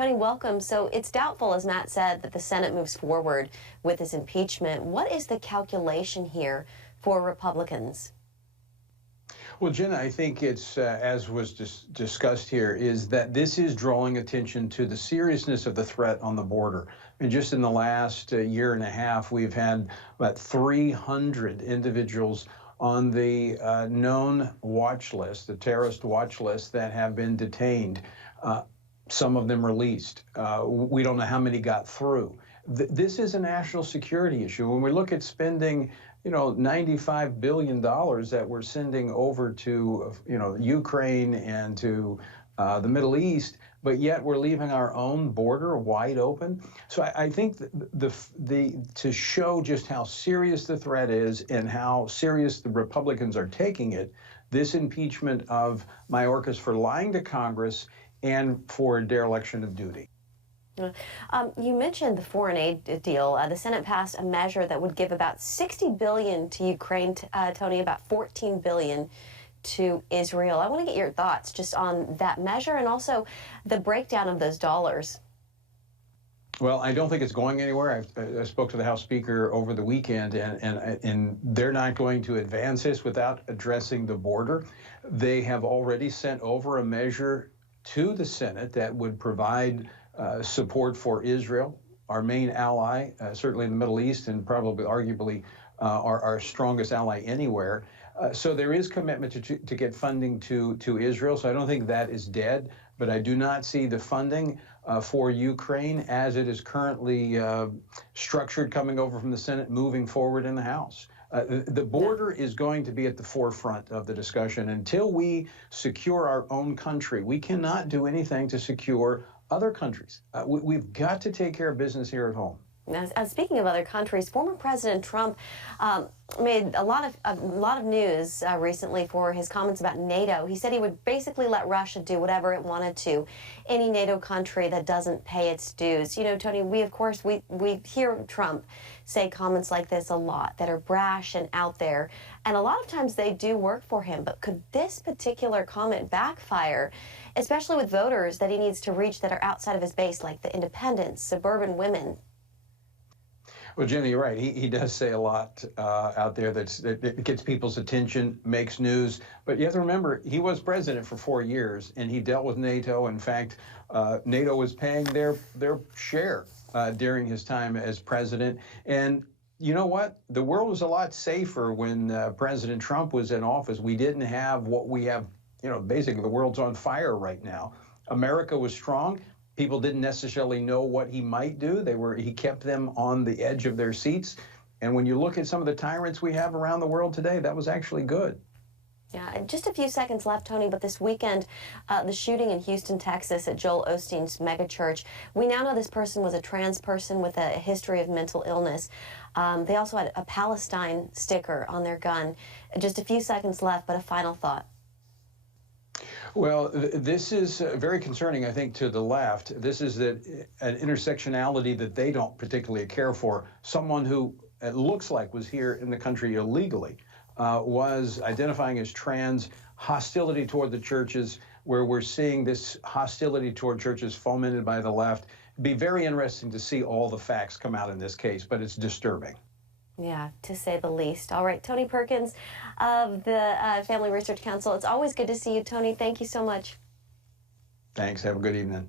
Tony, welcome. So it's doubtful, as Matt said, that the Senate moves forward with this impeachment. What is the calculation here for Republicans? Well, Jenna, I think it's, as was discussed here, is that this is drawing attention to the seriousness of the threat on the border. I mean, just in the last year and a half, we've had about 300 individuals on the known watch list, the terrorist watch list, that have been detained. Some of them released. We don't know how many got through. This is a national security issue. When we look at spending, $95 billion that we're sending over to, Ukraine and to the Middle East, but yet we're leaving our own border wide open. So I think to show just how serious the threat is and how serious the Republicans are taking it, this impeachment of Mayorkas for lying to Congress and for dereliction of duty. You mentioned the foreign aid deal. The Senate passed a measure that would give about $60 billion to Ukraine, Tony, about $14 billion to Israel. I want to get your thoughts just on that measure and also the breakdown of those dollars. Well, I don't think it's going anywhere. I spoke to the House Speaker over the weekend, and they're not going to advance this without addressing the border. They have already sent over a measure to the Senate that would provide support for Israel, our main ally, certainly in the Middle East, and probably arguably our strongest ally anywhere. So there is commitment to get funding to Israel. So I don't think that is dead, but I do not see the funding for Ukraine as it is currently structured coming over from the Senate moving forward in the House. The border is going to be at the forefront of the discussion. Until we secure our own country, we cannot do anything to secure other countries. We've got to take care of business here at home. Now, speaking of other countries, former President Trump made a lot of news recently for his comments about NATO. He said he would basically let Russia do whatever it wanted to, any NATO country that doesn't pay its dues. You know, Tony, we hear Trump say comments like this a lot that are brash and out there, and a lot of times they do work for him. But could this particular comment backfire, especially with voters that he needs to reach that are outside of his base, like the independents, suburban women? Well, Jenny, you're right. He does say a lot out there that gets people's attention, makes news. But you have to remember, he was president for 4 years, and he dealt with NATO. In fact, NATO was paying their share during his time as president. And you know what? The world was a lot safer when President Trump was in office. We didn't have what we have. Basically, the world's on fire right now. America was strong. People didn't necessarily know what he might do. He kept them on the edge of their seats. And when you look at some of the tyrants we have around the world today, that was actually good. Yeah, just a few seconds left, Tony, but this weekend, the shooting in Houston, Texas at Joel Osteen's megachurch, we now know this person was a trans person with a history of mental illness. They also had a Palestine sticker on their gun. Just a few seconds left, but a final thought. Well, this is very concerning, I think, to the left. This is an intersectionality that they don't particularly care for. Someone who it looks like was here in the country illegally was identifying as trans, hostility toward the churches, where we're seeing this hostility toward churches fomented by the left. It'd be very interesting to see all the facts come out in this case, but it's disturbing. Yeah, to say the least. All right, Tony Perkins of the Family Research Council. It's always good to see you, Tony. Thank you so much. Thanks. Have a good evening.